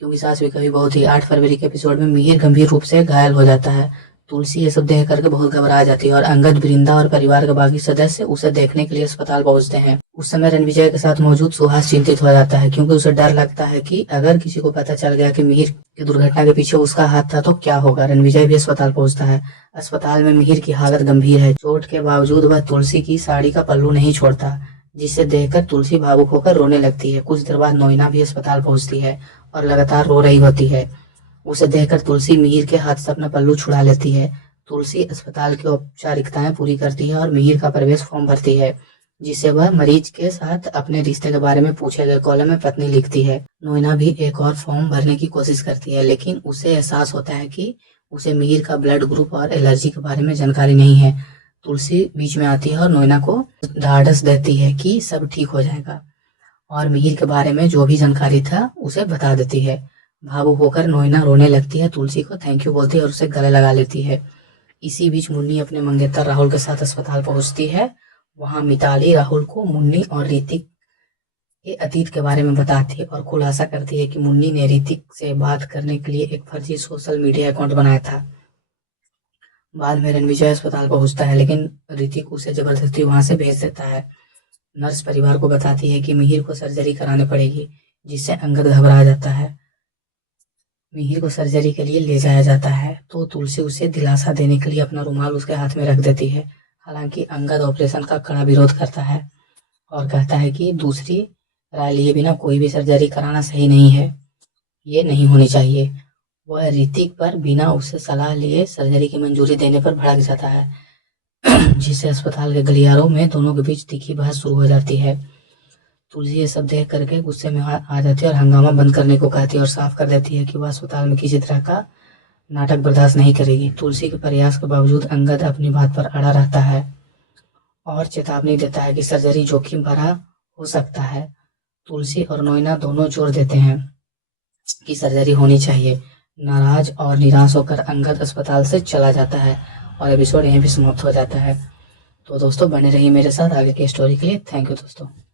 क्योंकि सास भी कभी बहुत ही 8 फरवरी के एपिसोड में मिहिर गंभीर रूप से घायल हो जाता है। तुलसी ये सब देख करके बहुत घबरा जाती है और अंगद, वृंदा और परिवार के बाकी सदस्य उसे देखने के लिए अस्पताल पहुंचते हैं। उस समय रणविजय के साथ मौजूद सुहास चिंतित हो जाता है क्योंकि उसे डर लगता है कि अगर किसी को पता चल गया कि मिहिर की दुर्घटना के पीछे उसका हाथ था तो क्या होगा। रणविजय भी अस्पताल पहुंचता है। अस्पताल में मिहिर की हालत गंभीर है। चोट के बावजूद वह तुलसी की साड़ी का पल्लू नहीं छोड़ता, जिसे देखकर तुलसी भावुक होकर रोने लगती है। कुछ देर बाद नोइना भी अस्पताल पहुंचती है और लगातार रो रही होती है। उसे देखकर तुलसी मिहिर के हाथ से अपना पल्लू छुड़ा लेती है। तुलसी अस्पताल की औपचारिकताएं पूरी करती है और मिहिर का प्रवेश फॉर्म भरती है, जिसे वह मरीज के साथ अपने रिश्ते के बारे में पूछे गए कॉलम में पत्नी लिखती है। नोइना भी एक और फॉर्म भरने की कोशिश करती है, लेकिन उसे एहसास होता है कि उसे मिहिर का ब्लड ग्रुप और एलर्जी के बारे में जानकारी नहीं है। तुलसी बीच में आती है और नोइना को ढाढ़स देती है कि सब ठीक हो जाएगा और मिहिर के बारे में जो भी जानकारी था उसे बता देती है। भावुक होकर नोइना रोने लगती है, तुलसी को थैंक यू बोलती है और उसे गले लगा लेती है। इसी बीच मुन्नी अपने मंगेतर राहुल के साथ अस्पताल पहुंचती है। वहां मिताली राहुल को मुन्नी और ऋतिक के अतीत के बारे में बताती है और खुलासा करती है कि मुन्नी ने ऋतिक से बात करने के लिए एक फर्जी सोशल मीडिया अकाउंट बनाया था। बाद में रणविजय अस्पताल पहुंचता है, लेकिन ऋतिक उसे जबरदस्ती वहां से भेज देता है। नर्स परिवार को बताती है कि मिहिर को सर्जरी करानी पड़ेगी, जिससे अंगद घबरा जाता है। मिहिर को सर्जरी के लिए ले जाया जाता है तो तुलसी उसे दिलासा देने के लिए अपना रुमाल उसके हाथ में रख देती है। हालांकि अंगद ऑपरेशन का कड़ा विरोध करता है और कहता है कि दूसरी राय लिए बिना कोई भी सर्जरी कराना सही नहीं है, ये नहीं होनी चाहिए। वह ऋतिक पर बिना उससे सलाह लिए सर्जरी की मंजूरी देने पर भड़क जाता है, जिससे अस्पताल के गलियारों में दोनों के बीच तीखी बहस शुरू हो जाती है। तुलसी ये सब देख करके गुस्से में आ जाती है और हंगामा बंद करने को कहती है और साफ कर देती है कि वह अस्पताल में किसी तरह का नाटक बर्दाश्त नहीं करेगी। तुलसी के प्रयास के बावजूद अंगद अपनी बात पर अड़ा रहता है और चेतावनी देता है कि सर्जरी जोखिम भरा हो सकता है। तुलसी और नोइना दोनों जोर देते हैं कि सर्जरी होनी चाहिए। नाराज और निराश होकर अंगद अस्पताल से चला जाता है और एपिसोड यहीं भी समाप्त हो जाता है। तो दोस्तों बने रहिए मेरे साथ आगे की स्टोरी के लिए। थैंक यू दोस्तों।